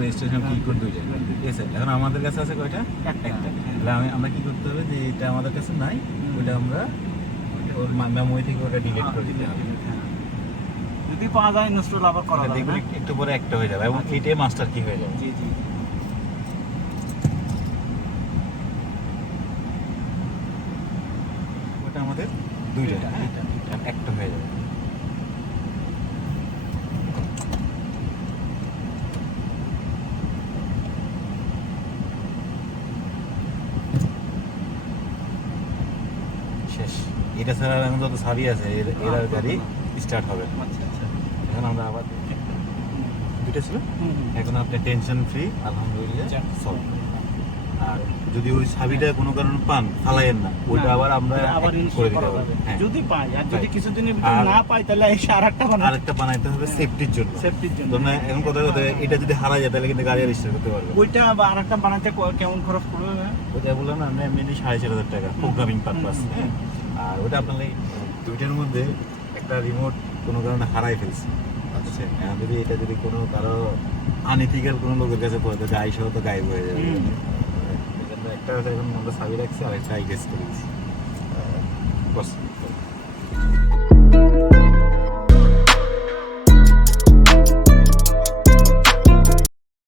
Registration কি code দুইটা, ঠিক আছে। এখন আমাদের কাছে আছে কয়টা? একটা। তাহলে আমরা কি করতে হবে যে এটা আমাদের কাছে নাই, ওটা আমরা ওর মেমোরি থেকে ওটা ডিলিট করে দিতে হবে। যদি পাওয়া যায় ইনস্টল আবার করা যাবে। দেখবেন একটু পরে একটা হয়ে যাবে এবং এইটাই মাস্টার কি হয়ে যাবে। জি জি। ওটা আমাদের দুইটা, একটা হয়ে যাবে। শেষ। এটা ছাড়া এখন যত সাবি আছে এর আর গাড়ি স্টার্ট হবে না। আচ্ছা আচ্ছা। এখন আমরা আবার দুইটা ছিল, এখন আপনি টেনশন ফ্রি আলহামদুলিল্লাহ সব। আর যদি ওই সাবিটা কোনো কারণে পান ফালাইয়েন না, ওইটা আবার আমরা আবার করে ইনস্টল দিতে করা হবে। যাবে হ্যাঁ, যদি পাই। আর যদি Right. কিছুদিনের ভিতরে আর- না পাই তাহলে এসে আরেকটা বানাই, আরেকটা বানাইতে হবে সেফটির জন্য। সেফটির জন্য। ধরুন এখন কথা এটা যদি হারা যায় তাহলে কিন্তু গাড়ি আর স্টার্ট করতে পারবে না। ওইটা বা আরেকটা বানাইতে কেমন খরচ পড়বে? ওটা বললাম না আমরা এমনি 4,500 টাকা প্রোগ্রামিং পারপাস। আর ওটা আপনার দুইটার মধ্যে একটা রিমোট কোনো কারণে হারাই ফেলছে। আচ্ছা, এখন যদি এটা যদি কোনো কারো আনইথিক্যাল কোনো লোকের কাছে পড়ে তো গাড়ি সহ তো গায়েব হয়ে যাবে। এজন্য একটা এখন আমরা সাবি রাখছি আর একটা আইগেস করে দিচ্ছি।